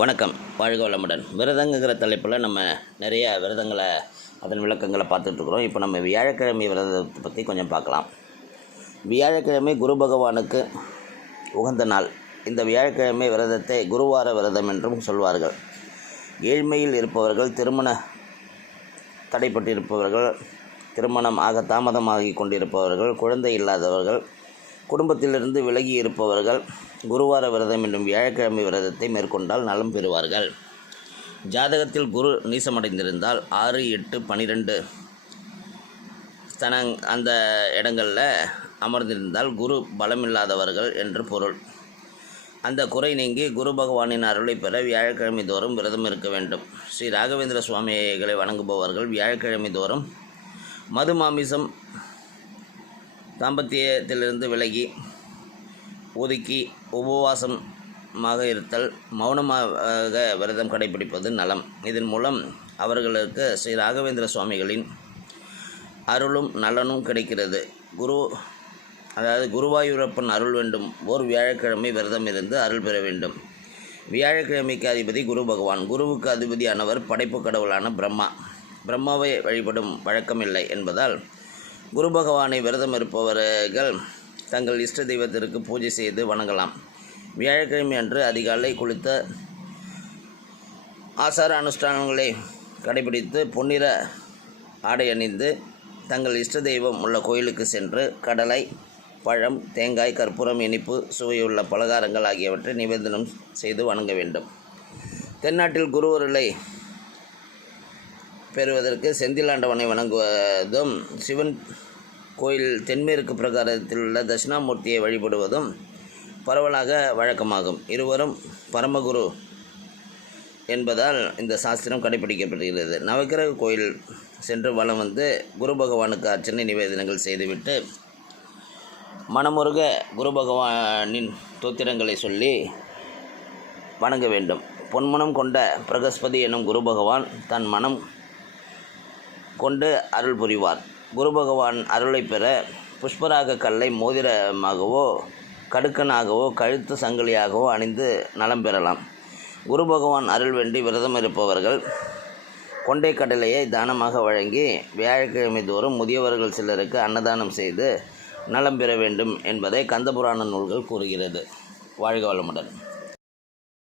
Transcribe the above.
வணக்கம். வாழ்க வளமுடன். விரதங்கிற தலைப்பில் நம்ம நிறைய விரதங்களை அதன் விளக்கங்களை பார்த்துட்ருக்குறோம். இப்போ நம்ம வியாழக்கிழமை விரதத்தை பற்றி கொஞ்சம் பார்க்கலாம். வியாழக்கிழமை குரு பகவானுக்கு உகந்த நாள். இந்த வியாழக்கிழமை விரதத்தை குருவார விரதம் என்றும் சொல்வார்கள். ஏழ்மையில் இருப்பவர்கள், திருமண தடைப்பட்டிருப்பவர்கள், திருமணம் ஆக தாமதமாகி கொண்டிருப்பவர்கள், குழந்தை இல்லாதவர்கள், குடும்பத்திலிருந்து விலகி இருப்பவர்கள் குருவார விரதம் என்னும் வியாழக்கிழமை விரதத்தை மேற்கொண்டால் நலம் பெறுவார்கள். ஜாதகத்தில் குரு நீசமடைந்திருந்தால் 6, 8, 12 அந்த இடங்களில் அமர்ந்திருந்தால் குரு பலமில்லாதவர்கள் என்று பொருள். அந்த குறை நீங்கி குரு பகவானின் அருளை பெற வியாழக்கிழமை தோறும் விரதம் இருக்க வேண்டும். ஸ்ரீ ராகவேந்திர சுவாமிகளை வணங்குபவர்கள் வியாழக்கிழமை தோறும் மது மாமிசம் தாம்பத்தியத்திலிருந்து விலகி ஒதுக்கி உபவாசமாக இருத்தல், மௌனமாக விரதம் கடைபிடிப்பது நலம். இதன் மூலம் அவர்களுக்கு ஸ்ரீ ராகவேந்திர சுவாமிகளின் அருளும் நலனும் கிடைக்கிறது. குருவாயூரப்பன் அருள் வேண்டும். ஓர் வியாழக்கிழமை விரதம் இருந்து அருள் பெற வேண்டும். வியாழக்கிழமைக்கு அதிபதி குரு பகவான். குருவுக்கு அதிபதியானவர் படைப்பு கடவுளான பிரம்மா. பிரம்மாவை வழிபடும் வழக்கமில்லை என்பதால் குரு பகவானை விரதம் இருப்பவர்கள் தங்கள் இஷ்ட தெய்வத்திற்கு பூஜை செய்து வணங்கலாம். வியாழக்கிழமை அன்று அதிகாலை குளித்த ஆசார அனுஷ்டானங்களை கடைபிடித்து பொன்னிற ஆடை அணிந்து தங்கள் இஷ்ட தெய்வம் உள்ள கோயிலுக்கு சென்று கடலை, பழம், தேங்காய், கற்பூரம், இனிப்பு சுவையுள்ள பலகாரங்கள் ஆகியவற்றை நிவேதனம் செய்து வணங்க வேண்டும். தென்னாட்டில் குருவருளை பெறுவதற்கு செந்திலாண்டவனை வணங்குவதும், சிவன் கோயில் தென்மேற்கு பிரகாரத்தில் உள்ள தட்சிணாமூர்த்தியை வழிபடுவதும் பரவலாக வழக்கமாகும். இருவரும் பரமகுரு என்பதால் இந்த சாஸ்திரம் கடைபிடிக்கப்படுகிறது. நவக்கிரக கோயில் சென்று வலம் வந்து குரு பகவானுக்கு அர்ச்சனை நிவேதனங்கள் செய்துவிட்டு மனமுருக குரு பகவானின் தோத்திரங்களை சொல்லி வணங்க வேண்டும். பொன்மனம் கொண்ட பிரகஸ்பதி எனும் குரு பகவான் தன் மனம் கொண்டு அருள் புரிவார். குரு பகவான் அருளை பெற புஷ்பராக கல்லை மோதிரமாகவோ கடுக்கனாகவோ கழுத்து சங்கிலியாகவோ அணிந்து நலம் பெறலாம். குரு பகவான் அருள் வேண்டி விரதம் இருப்பவர்கள் கொண்டை கடலையை தானமாக வழங்கி வியாழக்கிழமை தோறும் முதியவர்கள் சிலருக்கு அன்னதானம் செய்து நலம் பெற வேண்டும் என்பதை கந்தபுராண நூல்கள் கூறுகிறது. வாழ்க வளமுடன்.